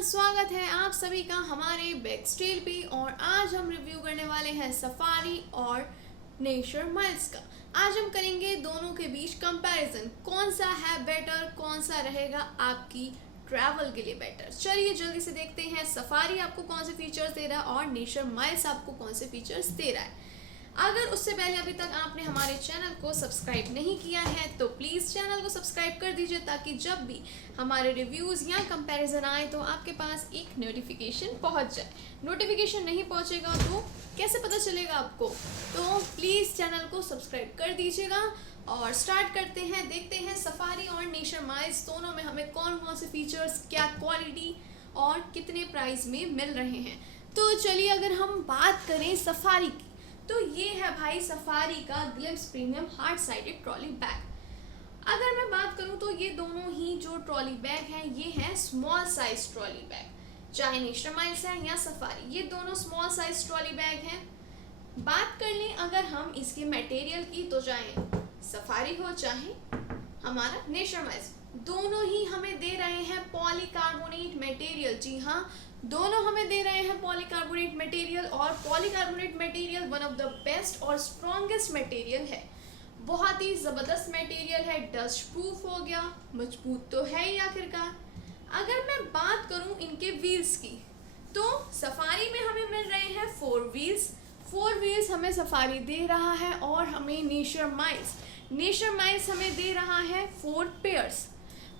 Everyone, स्वागत है आप सभी का हमारे बैकस्टेल पे। और आज हम रिव्यू करने वाले हैं सफारी और नेचर माइल्स का। आज हम करेंगे दोनों के बीच कंपैरिजन, कौन सा है बेटर, कौन सा रहेगा आपकी ट्रैवल के लिए बेटर। चलिए जल्दी से देखते हैं सफारी आपको कौन से फीचर्स दे रहा है और नेचर माइल्स आपको कौन से फीचर्स दे रहा है। अगर उससे पहले अभी तक आपने हमारे चैनल को सब्सक्राइब नहीं किया है तो प्लीज़ चैनल को सब्सक्राइब कर दीजिए, ताकि जब भी हमारे रिव्यूज़ या कंपैरिजन आए तो आपके पास एक नोटिफिकेशन पहुंच जाए। नोटिफिकेशन नहीं पहुंचेगा तो कैसे पता चलेगा आपको, तो प्लीज़ चैनल को सब्सक्राइब कर दीजिएगा। और स्टार्ट करते हैं, देखते हैं सफारी और नेचर माइल्स दोनों में हमें कौन कौन से फीचर्स, क्या क्वालिटी और कितने प्राइस में मिल रहे हैं। तो चलिए अगर हम बात करें सफारी की, तो ये है भाई सफारी का glimpse premium hard sided trolley bag. अगर मैं बात करूं तो ये दोनों ही जो ट्रॉली बैग हैं ये हैं स्मॉल साइज ट्रॉली बैग, चाहे नेचर माइल्स है या सफारी, ये दोनों स्मॉल साइज ट्रॉली बैग हैं। बात कर लें अगर हम इसके मटेरियल की, तो चाहे सफारी हो चाहे हमारा नेचर माइल्स, दोनों ही हमें दे रहे हैं पॉलीकार्बोनेट मटेरियल। जी हाँ, दोनों हमें दे रहे हैं पॉलीकार्बोनेट मटेरियल, और polycarbonate material one of the best और स्ट्रॉन्गेस्ट मटेरियल है। बहुत ही ज़बरदस्त मटेरियल है, डस्ट प्रूफ हो गया, मजबूत तो है ही आखिरकार। अगर मैं बात करूं इनके व्हील्स की, तो सफारी में हमें मिल रहे हैं 4 व्हील्स हमें सफारी दे रहा है, और हमें नेचर माइल्स हमें दे रहा है 4 पेयर्स।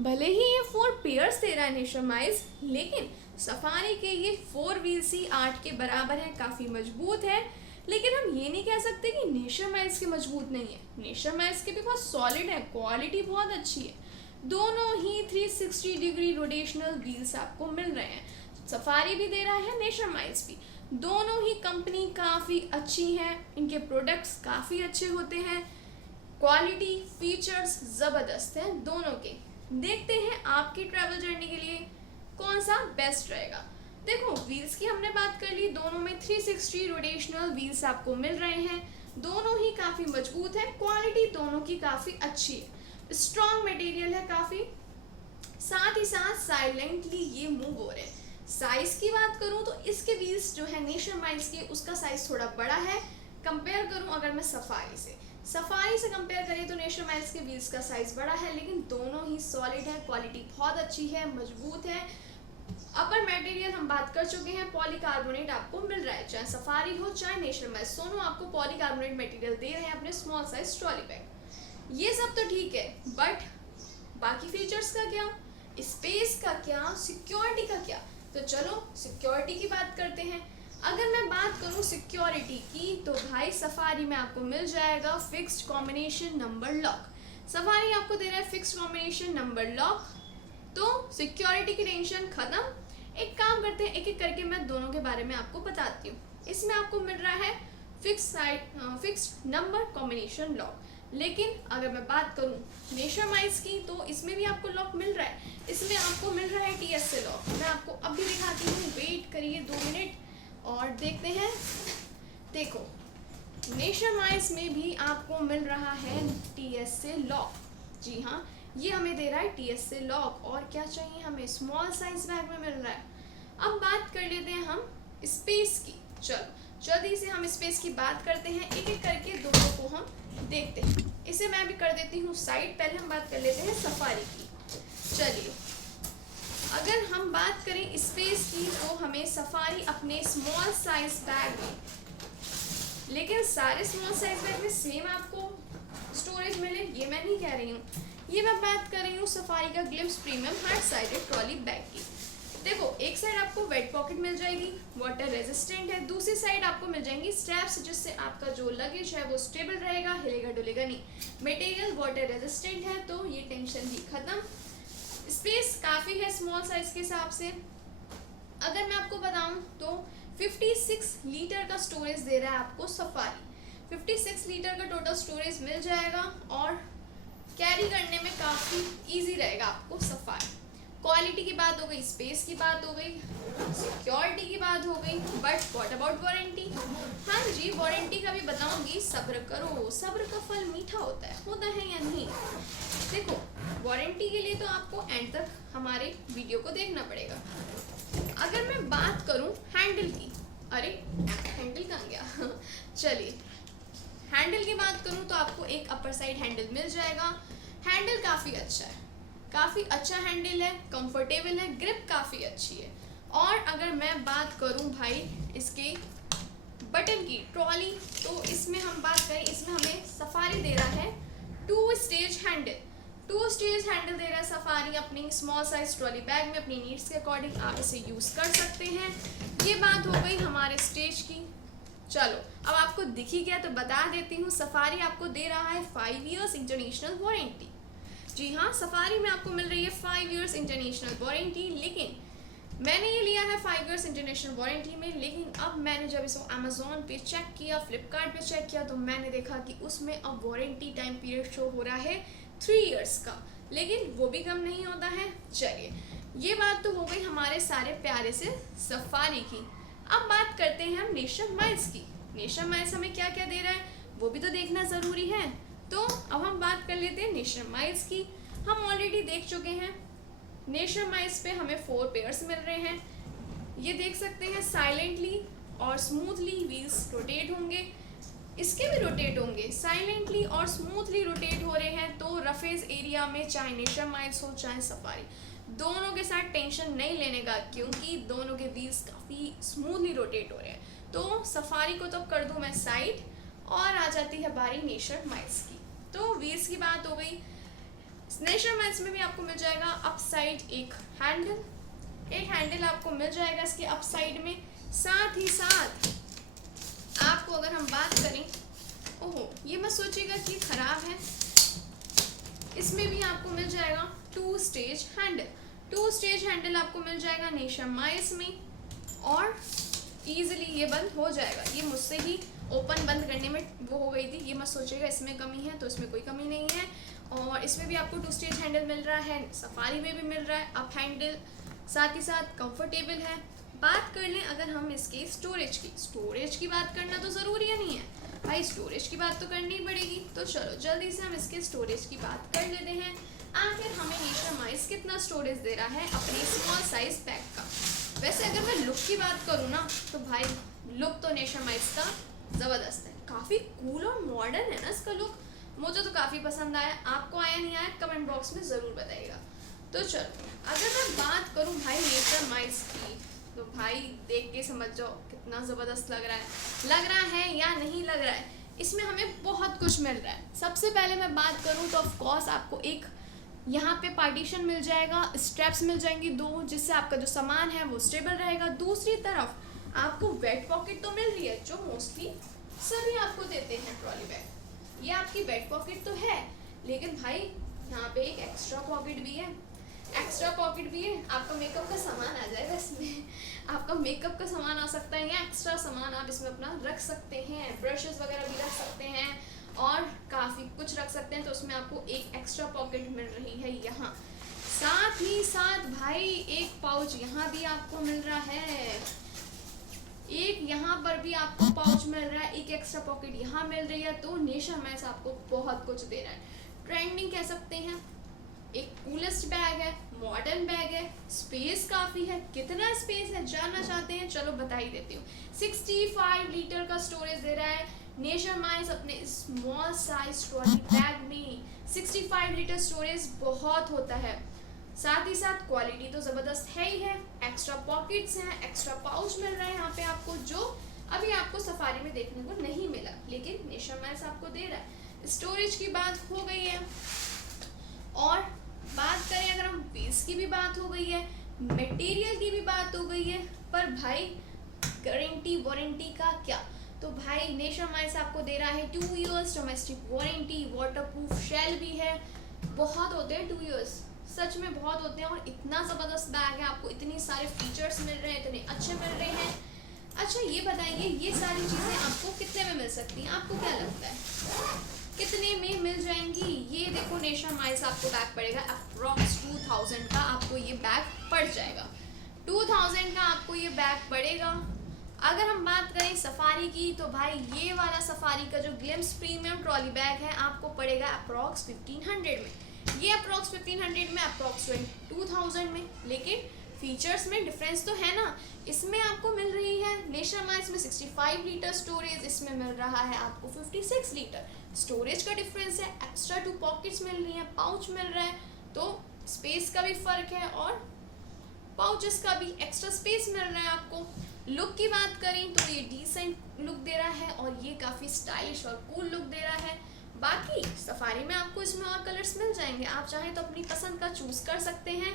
भले ही ये 4 पेयर्स दे रहा है नेचर माइल्स, लेकिन सफारी के ये 4 व्हील्स ही 8 के बराबर है, काफ़ी मजबूत है। लेकिन हम ये नहीं कह सकते कि नेचर माइल्स के मजबूत नहीं है, नेचर माइल्स के भी बहुत सॉलिड है, क्वालिटी बहुत अच्छी है। दोनों ही 360 डिग्री रोटेशनल व्हील्स आपको मिल रहे हैं, सफारी भी दे रहा है नेचर माइल्स भी। दोनों ही कंपनी काफ़ी अच्छी है, इनके प्रोडक्ट्स काफ़ी अच्छे होते हैं, क्वालिटी फीचर्स ज़बरदस्त हैं दोनों के। देखते हैं आपकी ट्रैवल जर्नी के लिए कौन सा बेस्ट रहेगा। देखो व्हील्स की हमने बात कर ली, दोनों में 360 रोटेशनल व्हील्स आपको मिल रहे हैं, दोनों ही काफ़ी मजबूत है, क्वालिटी दोनों की काफ़ी अच्छी है, स्ट्रॉन्ग मटेरियल है काफ़ी, साथ ही साथ साइलेंटली ये मूव हो रहे हैं। साइज की बात करूं तो इसके व्हील्स जो है नेचर माइल्स के, उसका साइज थोड़ा बड़ा है। कंपेयर करूं अगर मैं सफारी से कंपेयर करें तो नेचर माइल्स के व्हील्स का साइज बड़ा है, लेकिन दोनों ही सॉलिड है, क्वालिटी बहुत अच्छी है, मजबूत है। अपर मटेरियल हम बात कर चुके हैं, पॉलीकार्बोनेट आपको मिल रहा है, चाहे सफारी हो चाहे नेचर माइल्स, दोनों आपको पॉलीकार्बोनेट मटेरियल दे रहे हैं अपने स्मॉल साइज ट्रॉली बैग। ये सब तो ठीक है, बट बाकी फीचर्स का क्या, स्पेस का क्या, सिक्योरिटी का क्या। तो चलो सिक्योरिटी की बात करते हैं। अगर मैं बात करूं सिक्योरिटी की, तो भाई सफारी में आपको मिल जाएगा fixed combination number lock. Safari आपको दे रहा है फिक्स्ड कॉम्बिनेशन नंबर लॉक, तो सिक्योरिटी की टेंशन खत्म। एक काम करते हैं, एक एक करके मैं दोनों के बारे में आपको बताती हूँ। इसमें आपको मिल रहा है फिक्स्ड नंबर कॉम्बिनेशन लॉक, लेकिन अगर मैं बात करूं नेचर माइल्स की, तो इसमें भी आपको लॉक मिल रहा है, इसमें आपको मिल रहा है TSA लॉक। मैं आपको अभी दिखाती हूँ, वेट करिए 2 मिनट और देखते हैं। देखो नेचर माइल्स में भी आपको मिल रहा है TSA लॉक। जी हाँ, ये हमें दे रहा है TSA लॉक, और क्या चाहिए हमें, स्मॉल साइज बैग में मिल रहा है। अब बात कर लेते हैं हम स्पेस की। चलो जल्दी से हम स्पेस की बात करते हैं, एक एक करके दोनों को हम देखते हैं। इसे मैं भी कर देती हूँ साइड, पहले हम बात कर लेते हैं सफारी की। चलिए अगर हम बात करें स्पेस की, तो हमें सफारी अपने स्मॉल साइज बैग में, लेकिन सारे स्मॉल साइज बैग में सेम आपको स्टोरेज मिले ये मैं नहीं कह रही हूँ, ये मैं बात कर रही हूँ सफारी का glimpse premium hard sided trolley bag की। देखो एक साइड आपको वेट पॉकेट मिल जाएगी, वाटर रेजिस्टेंट है, दूसरी साइड आपको मिल जाएंगी स्ट्रैप्स, जिससे आपका जो लगेज है वो स्टेबल रहेगा, हिलेगा डुलेगा नहीं। मटेरियल वाटर रेजिस्टेंट है, तो ये टेंशन भी खत्म। स्पेस काफ़ी है स्मॉल साइज के हिसाब से। अगर मैं आपको बताऊं तो 56 लीटर का स्टोरेज दे रहा है आपको सफारी, 56 लीटर का टोटल स्टोरेज मिल जाएगा, और कैरी करने में काफ़ी इजी रहेगा आपको सफारी। क्वालिटी की बात हो गई, स्पेस की बात हो गई, सिक्योरिटी की बात हो गई, बट व्हाट अबाउट वारंटी। हाँ जी, वारंटी का भी बताऊंगी, सब्र करो, सब्र का फल मीठा होता है या नहीं। देखो वारंटी के लिए तो आपको एंड तक हमारे वीडियो को देखना पड़ेगा। अगर मैं बात करूं हैंडल की, अरे हैंडल कहाँ गया चलिए हैंडल की बात करूं तो आपको एक अपर साइड हैंडल मिल जाएगा। हैंडल काफ़ी अच्छा है, काफ़ी अच्छा हैंडल है, कंफर्टेबल है, ग्रिप काफ़ी अच्छी है। और अगर मैं बात करूं भाई इसके बटन की ट्रॉली, तो इसमें हम बात करें, इसमें हमें सफारी दे रहा है 2 स्टेज हैंडल। 2 स्टेज हैंडल दे रहा है सफारी अपनी स्मॉल साइज ट्रॉली बैग में, अपनी नीड्स के अकॉर्डिंग आप इसे यूज़ कर सकते हैं। ये बात हो गई हमारे स्टेज की। चलो अब आपको दिख ही गया तो बता देती हूँ, सफारी आपको दे रहा है 5 इयर्स इंटरनेशनल वारंटी। जी हाँ, सफारी में आपको मिल रही है 5 इयर्स इंटरनेशनल वारंटी। लेकिन मैंने ये लिया है 5 इयर्स इंटरनेशनल वारंटी में, लेकिन अब मैंने जब इसको अमेजोन पे चेक किया, फ्लिपकार्ट पे चेक किया, तो मैंने देखा कि उसमें अब वारंटी टाइम पीरियड शो हो रहा है 3 इयर्स का, लेकिन वो भी कम नहीं होता है। चलिए ये बात तो हो गई हमारे सारे प्यारे से सफारी की। अब बात करते हैं हम नेशन माइल्स की। नेशन माइल्स हमें क्या क्या दे रहा है वो भी तो देखना ज़रूरी है। तो अब हम बात कर लेते हैं नेशन माइल्स की। हम ऑलरेडी देख चुके हैं नेशन माइल्स पे हमें 4 पेयर्स मिल रहे हैं। ये देख सकते हैं साइलेंटली और स्मूथली व्हील्स रोटेट होंगे, इसके भी रोटेट होंगे, साइलेंटली और स्मूथली रोटेट हो रहे हैं। तो रफेज एरिया में चाहे नेशन माइल्स हो चाहे सफारी, दोनों के साथ टेंशन नहीं लेने का, क्योंकि दोनों के व्हील्स काफ़ी स्मूथली रोटेट हो रहे हैं। तो सफारी को तो कर दूँ मैं साइड, और आ जाती है बारी नेशन माइल्स की। तो व्हील्स की बात हो गई। नेशन माइल्स में भी आपको मिल जाएगा अप साइड एक हैंडल आपको मिल जाएगा इसके अप साइड में। साथ ही साथ आपको अगर हम बात करें, ओहो ये मत सोचिएगा कि ख़राब है, इसमें भी आपको मिल जाएगा 2 स्टेज हैंडल। 2 स्टेज हैंडल आपको मिल जाएगा नेशन माइल्स में, और ईजिली ये बंद हो जाएगा। ये मुझसे ही ओपन बंद करने में वो हो गई थी, ये मत सोचिएगा इसमें कमी है, तो इसमें कोई कमी नहीं है। और इसमें भी आपको 2 स्टेज हैंडल मिल रहा है, सफारी में भी मिल रहा है अप हैंडल, साथ ही साथ कंफर्टेबल है। बात कर लें अगर हम इसके स्टोरेज की बात करना तो ज़रूरी नहीं है भाई, स्टोरेज की बात तो करनी ही पड़ेगी। तो चलो जल्दी से हम इसके स्टोरेज की बात कर लेते हैं। आखिर हमें नेशन माइल्स कितना स्टोरेज दे रहा है अपने स्मॉल साइज बैग का। वैसे अगर मैं लुक की बात करूँ ना, तो भाई लुक तो नेशन माइल्स का ज़बरदस्त है, काफ़ी कूल और मॉडर्न है ना इसका लुक। मुझे तो काफ़ी पसंद आया, आपको आया नहीं आया कमेंट बॉक्स में ज़रूर बताइएगा। तो चलो अगर मैं बात करूँ भाई नेशन माइल्स की, तो भाई देख के समझ जाओ कितना ज़बरदस्त लग रहा है या नहीं लग रहा है। इसमें हमें बहुत कुछ मिल रहा है। सबसे पहले मैं बात करूँ तो ऑफ कोर्स आपको एक यहाँ पे पार्टीशन मिल जाएगा, स्ट्रैप्स मिल जाएंगी 2, जिससे आपका जो सामान है वो स्टेबल रहेगा। दूसरी तरफ आपको वेट पॉकेट तो मिल रही है, जो मोस्टली सभी आपको देते हैं ट्रॉली बैग। ये आपकी वेट पॉकेट तो है, लेकिन भाई यहाँ पे एक एक्स्ट्रा पॉकेट भी है। आपका मेकअप का सामान आ जाएगा इसमें, आपका मेकअप का सामान आ सकता है, या एक्स्ट्रा सामान आप इसमें अपना रख सकते हैं, ब्रशेस वगैरह भी रख सकते हैं और काफ़ी कुछ रख सकते हैं। तो उसमें आपको एक एक्स्ट्रा पॉकेट मिल रही है यहाँ। साथ ही साथ भाई एक पाउच यहाँ भी आपको मिल रहा है, एक यहाँ पर भी आपको पाउच मिल रहा है, एक एक्स्ट्रा पॉकेट यहाँ मिल रही है। तो नेशन माइल्स आपको बहुत कुछ दे रहा है। ट्रेंडिंग कह सकते हैं, एक कूलेस्ट बैग है, मॉडर्न बैग है, स्पेस काफ़ी है। कितना स्पेस है जानना चाहते हैं, चलो बता ही देती हूँ। 65 लीटर का स्टोरेज दे रहा है नेशन माइल्स अपने स्मॉल साइज ट्रॉली बैग में। 65 लीटर स्टोरेज बहुत होता है। साथ ही साथ क्वालिटी तो ज़बरदस्त है ही है। एक्स्ट्रा पॉकेट्स हैं, एक्स्ट्रा पाउच मिल रहा है यहाँ पे आपको, जो अभी आपको सफारी में देखने को नहीं मिला, लेकिन नेशन माइल्स आपको दे रहा है। स्टोरेज की बात हो गई है, और बात करें अगर हम बेस की भी बात हो गई है, मटेरियल की भी बात हो गई है, पर भाई गारंटी वारंटी का क्या, तो भाई नेशन माइल्स आपको दे रहा है 2 years domestic warranty. Waterproof shell भी है। बहुत होते हैं 2 इयर्स, सच में बहुत होते हैं। और इतना ज़बरदस्त बैग है, आपको इतने सारे फीचर्स मिल रहे हैं, इतने अच्छे मिल रहे हैं। अच्छा ये बताइए, ये सारी चीज़ें आपको कितने में मिल सकती हैं, आपको क्या लगता है कितने में मिल जाएंगी? ये देखो नेशन माइल्स आपको बैग पड़ेगा अप्रॉक्स 2000 का, आपको ये बैग पड़ जाएगा। 2000 का आपको ये बैग पड़ेगा। अगर हम बात करें सफारी की, तो भाई ये वाला सफारी का जो ग्लिम्स प्रीमियम ट्रॉली बैग है आपको पड़ेगा अप्रॉक्स 1500 में। ये अप्रॉक्स 1500 में, अप्रॉक्स 2000 में। लेकिन फीचर्स में डिफरेंस तो है ना। इसमें आपको मिल रही है नेचर माइल्स में 65 लीटर स्टोरेज, इसमें मिल रहा है आपको 56 लीटर। स्टोरेज का डिफरेंस है, एक्स्ट्रा 2 पॉकेट्स मिल रही हैं, पाउच मिल रहा है, तो स्पेस का भी फर्क है और पाउचेस का भी एक्स्ट्रा स्पेस मिल रहा है आपको। लुक की बात करें तो ये डिसेंट लुक दे रहा है और ये काफ़ी स्टाइलिश और कूल लुक दे रहा है। बाकी सफारी में आपको इसमें और कलर्स मिल जाएंगे, आप चाहें तो अपनी पसंद का चूज़ कर सकते हैं।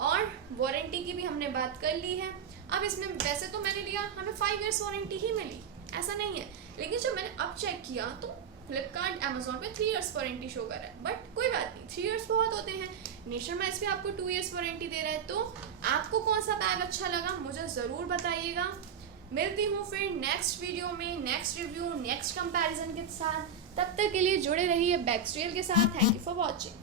और वारंटी की भी हमने बात कर ली है। अब इसमें वैसे तो मैंने लिया, हमें 5 इयर्स वारंटी ही मिली, ऐसा नहीं है, लेकिन जब मैंने अब चेक किया तो फ्लिपकार्ट अमेजोन पे 3 इयर्स वारंटी शो कर रहा है। बट कोई बात नहीं, 3 इयर्स बहुत होते हैं। नेचर माइल्स भी आपको 2 इयर्स वारंटी दे रहा है। तो आपको कौन सा बैग अच्छा लगा मुझे ज़रूर बताइएगा। मिलती हूँ फिर नेक्स्ट वीडियो में, नेक्स्ट रिव्यू, नेक्स्ट कंपैरिजन के साथ। तब तक के लिए जुड़े रहिए बैगस्ट्रेल के साथ। Thank you for watching.